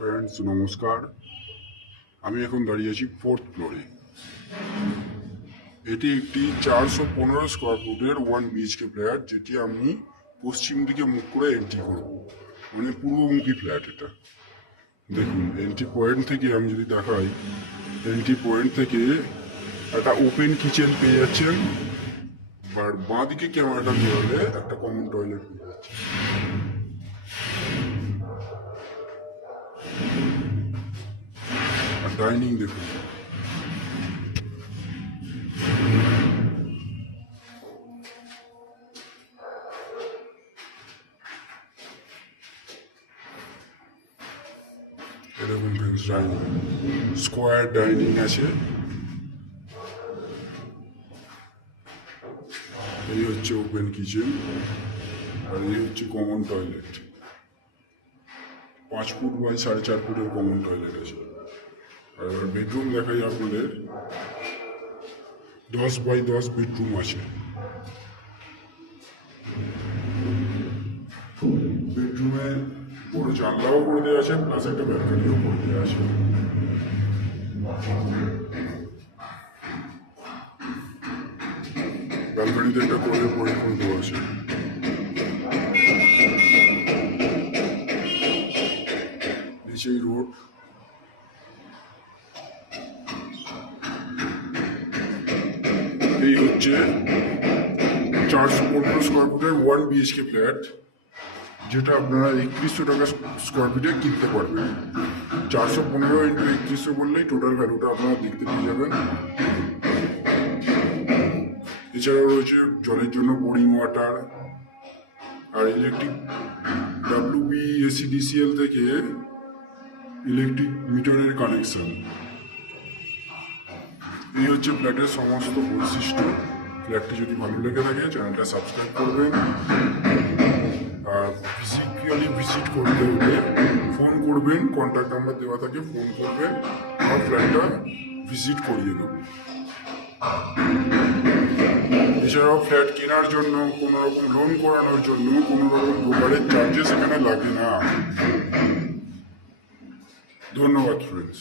Friends নমস্কার। আমি এখন দাঁড়িয়ে আছি 4th ফ্লোরে। এটি একটি 415 স্কোয়ার ফুটের 1 BHK ফ্ল্যাট, যেটি আমি পশ্চিম দিকে মুখ করে এন্ট্রি করব, মানে পূর্বমুখী ফ্ল্যাট। এটা দেখুন, এন্ট্রি পয়েন্ট থেকে আমি যদি দেখাই, এন্ট্রি পয়েন্ট থেকে একটা ওপেন কিচেন পেয়ে যাচ্ছেন, আর বাঁ দিকে ক্যামেরাটা বেরোলে একটা কমন টয়লেট পেয়ে যাচ্ছে। আর ডাইনিং দেখুন, এরকম ফ্রেন্ডস ডাইনিং, স্কোয়ার ডাইনিং আছে। এই হচ্ছে ওপেন কিচেন, আর এই হচ্ছে কমন টয়লেট। 5 ফুট বাই 4.5 ফুটের কমন টয়লেট আছে। আর বেডরুম দেখাই আপনাদের, 10 বাই 10 বেডরুম আছে। বেডরুমে বড় জানলাও করে দেওয়া আছে, প্লাস একটা ব্যালকনিও করে দেওয়া আছে। ব্যালকনিতে একটা কোলের পরীক্ষণ দেওয়া আছে। নিচেই রোড। এই হচ্ছে 415 স্কোয়ার ফুটের 1 BHK ফ্ল্যাট, যেটা আপনারা 3100 টাকা স্কোয়ার ফিটে কিনতে পারবেন। 415 ইন্টু 3100 বললেই টোটাল ভ্যালুটা আপনারা দেখতে পেয়ে যাবেন। এছাড়াও রয়েছে জলের জন্য বোরিং ওয়াটার, আর ইলেকট্রিক WBACDCL থেকে ইলেকট্রিক মিটারের কানেকশন। এই হচ্ছে ফ্ল্যাটের সমস্ত বৈশিষ্ট্য। ফ্ল্যাটটি যদি ভালো লেগে থাকে চ্যানেলটা সাবস্ক্রাইব করবেন, আর ফিজিক্যালি ভিজিট করতে হলে ফোন করবেন, কন্ট্যাক্ট নাম্বার দেওয়া থাকে, ফোন করবেন, আর ফ্ল্যাটটা ভিজিট করিয়ে দেবো। এছাড়াও ফ্ল্যাট কেনার জন্য, কোনো রকম লোন করানোর জন্য কোনো রকম ব্রোকারের চার্জেস এখানে লাগে না। ধন্যবাদ ফ্রেন্ডস।